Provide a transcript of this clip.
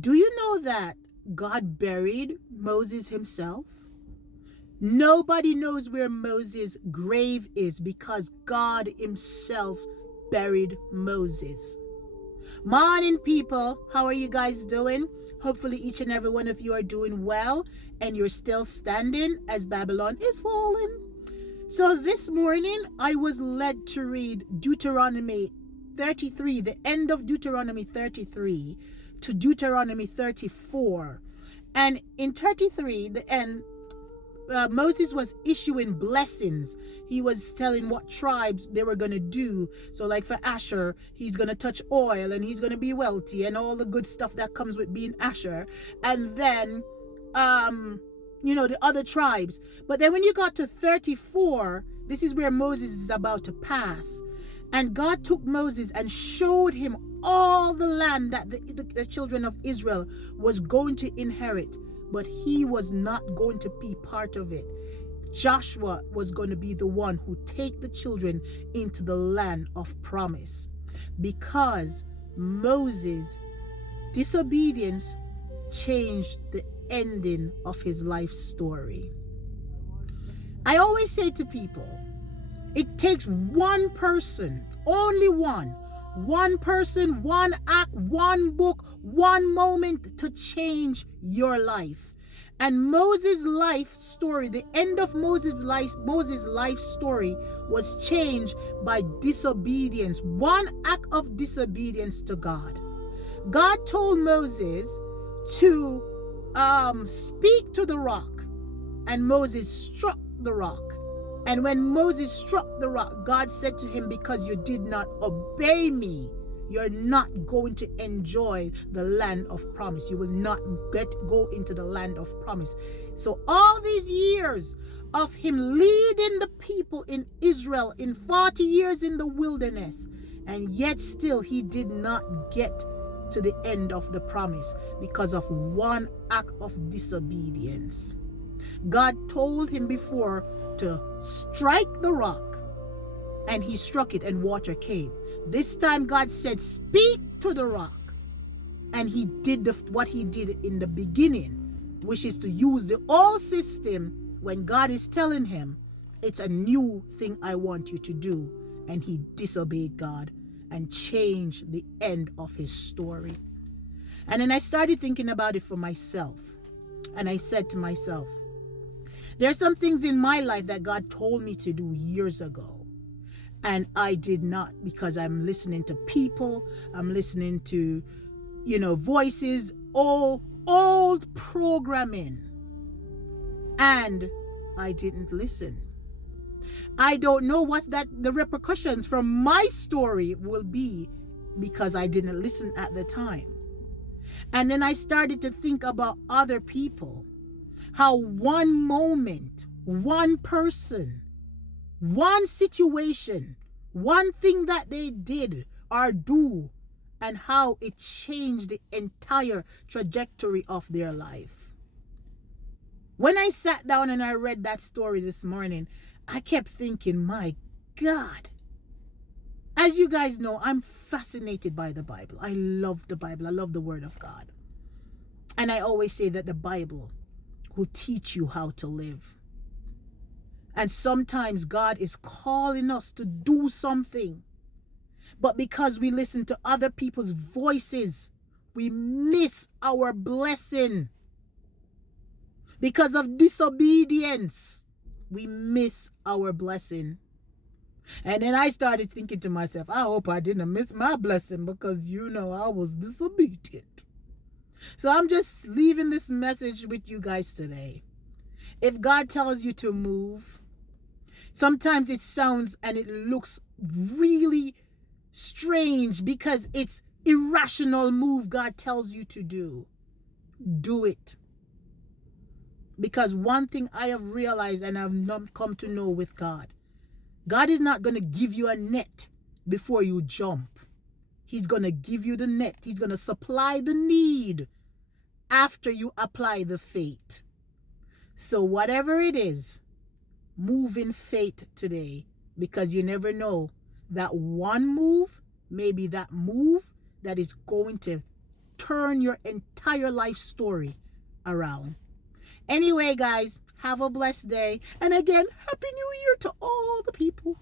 Do you know that God buried Moses himself? Nobody knows where Moses' grave is because God himself buried Moses. Morning, people. How are you guys doing? Hopefully each and every one of you are doing well and you're still standing as Babylon is falling. So this morning I was led to read Deuteronomy 33, the end of Deuteronomy 33 to Deuteronomy 34. And in 33, the end, Moses was issuing blessings. He was telling what tribes they were going to do. So like for Asher, he's going to touch oil and he's going to be wealthy and all the good stuff that comes with being Asher. And then, the other tribes. But then when you got to 34, this is where Moses is about to pass. And God took Moses and showed him all the land that the children of Israel was going to inherit. But he was not going to be part of it. Joshua was going to be the one who take the children into the land of promise. Because Moses' disobedience changed the ending of his life story. I always say to people, it takes one person, only one person, one act, one book, one moment to change your life. And Moses' life story, the end of Moses' life story was changed by disobedience, one act of disobedience to God. God told Moses to speak to the rock, and Moses struck the rock. And when Moses struck the rock, God said to him, because you did not obey me, you're not going to enjoy the land of promise. You will not go into the land of promise. So all these years of him leading the people in Israel in 40 years in the wilderness, and yet still he did not get to the end of the promise because of one act of disobedience. God told him before to strike the rock, and he struck it and water came. This time God said, speak to the rock, and he did what he did in the beginning, which is to use the old system when God is telling him, it's a new thing I want you to do. And he disobeyed God and changed the end of his story. And then I started thinking about it for myself, and I said to myself, there are some things in my life that God told me to do years ago, and I did not, because I'm listening to people, I'm listening to, voices, old programming, and I didn't listen. I don't know what the repercussions from my story will be because I didn't listen at the time. And then I started to think about other people. How one moment, one person, one situation, one thing that they did or do, and how it changed the entire trajectory of their life. When I sat down and I read that story this morning, I kept thinking, my God. As you guys know, I'm fascinated by the Bible. I love the Bible. I love the Word of God. And I always say that the Bible will teach you how to live. And sometimes God is calling us to do something. But because we listen to other people's voices, we miss our blessing. Because of disobedience, we miss our blessing. And then I started thinking to myself, I hope I didn't miss my blessing because, I was disobedient. So I'm just leaving this message with you guys today. If God tells you to move, sometimes it sounds and it looks really strange because it's irrational move God tells you to do. Do it. Because one thing I have realized and I've come to know with God is not going to give you a net before you jump. He's going to give you the net. He's going to supply the need after you apply the faith. So whatever it is, move in faith today, because you never know that one move, maybe that move that is going to turn your entire life story around. Anyway, guys, have a blessed day. And again, Happy New Year to all the people.